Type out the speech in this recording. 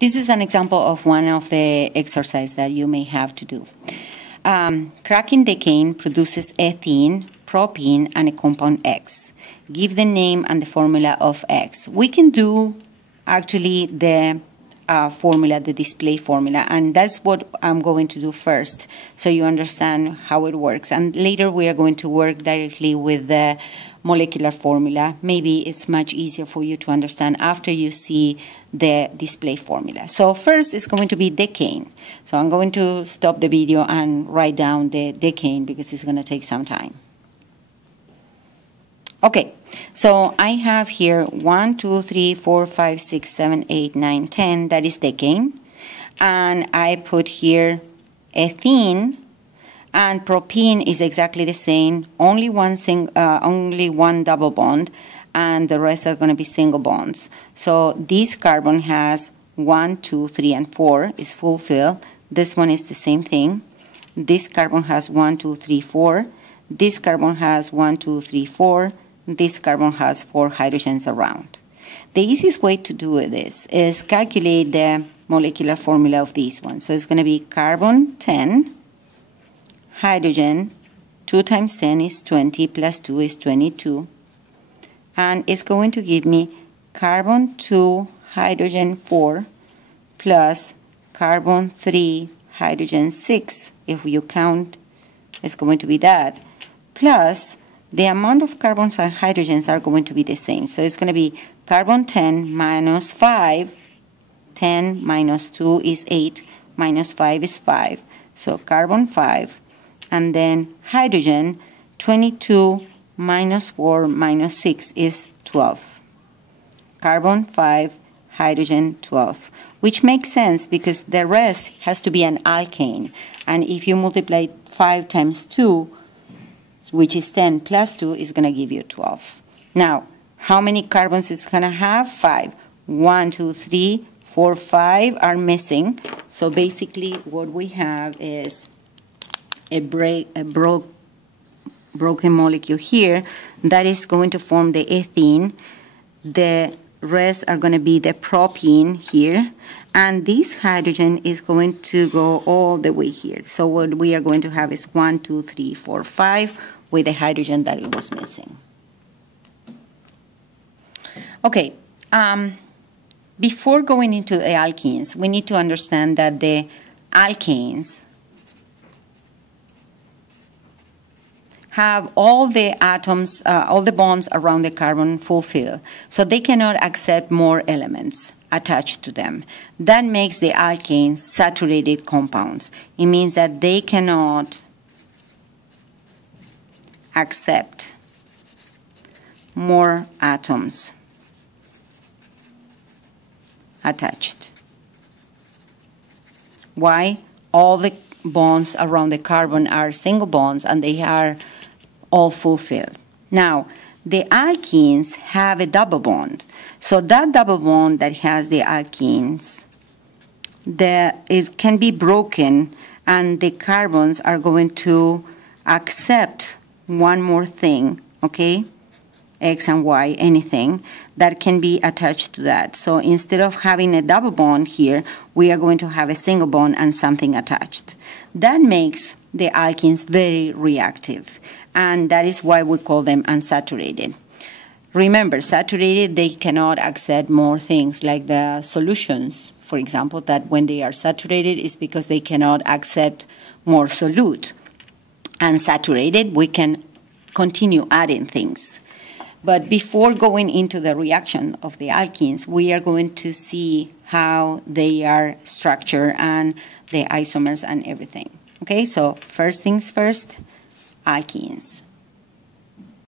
This is an example of one of the exercises that you may have to do. Cracking decane produces ethene, propene, and a compound X. Give the name and the formula of X. We can do actually the formula, the display formula, and that's what I'm going to do first so you understand how it works. And later we are going to work directly with the molecular formula. Maybe it's much easier for you to understand after you see the display formula. So first it's going to be decane. So I'm going to stop the video and write down the decane because it's going to take some time. Okay, so I have here 1, 2, 3, 4, 5, 6, 7, 8, 9, 10. That is decane. And I put here ethene, and propene is exactly the same. Only one double bond, and the rest are going to be single bonds. So this carbon has 1, 2, 3, and 4 is fulfilled. This one is the same thing. This carbon has 1, 2, 3, 4. This carbon has 1, 2, 3, 4. This carbon has 4 hydrogens around. The easiest way to do this is calculate the molecular formula of this one. So it's going to be carbon 10, hydrogen 2 times 10 is 20 plus 2 is 22. And it's going to give me carbon 2, hydrogen 4 plus carbon 3, hydrogen 6. If you count, it's going to be that. Plus the amount of carbons and hydrogens are going to be the same. So it's going to be carbon 10 minus 5. 10 minus 2 is 8. Minus 5 is 5. So carbon 5. And then hydrogen, 22 minus 4 minus 6 is 12. Carbon 5, hydrogen 12. Which makes sense because the rest has to be an alkane. And if you multiply 5 times 2, which is 10 plus 2, is going to give you 12. Now, how many carbons it's going to have? 5. 1, 2, 3, 4, 5 are missing. So basically what we have is a broken molecule here that is going to form the ethene. The rest are going to be the propene here. And this hydrogen is going to go all the way here. So what we are going to have is 1, 2, 3, 4, 5 with the hydrogen that it was missing. Okay, before going into the alkenes, we need to understand that the alkanes have all the atoms, all the bonds around the carbon fulfilled, so they cannot accept more elements attached to them. That makes the alkanes saturated compounds. It means that they cannot accept more atoms attached. Why? All the bonds around the carbon are single bonds and they are all fulfilled. Now, the alkenes have a double bond. So that double bond that has the alkenes, it can be broken and the carbons are going to accept one more thing, okay? X and Y, anything that can be attached to that. So instead of having a double bond here, we are going to have a single bond and something attached. That makes the alkenes very reactive, and that is why we call them unsaturated. Remember, saturated, they cannot accept more things like the solutions, for example, that when they are saturated is because they cannot accept more solute. Unsaturated, we can continue adding things. But before going into the reaction of the alkenes, we are going to see how they are structured and the isomers and everything. Okay, so first things first, alkenes.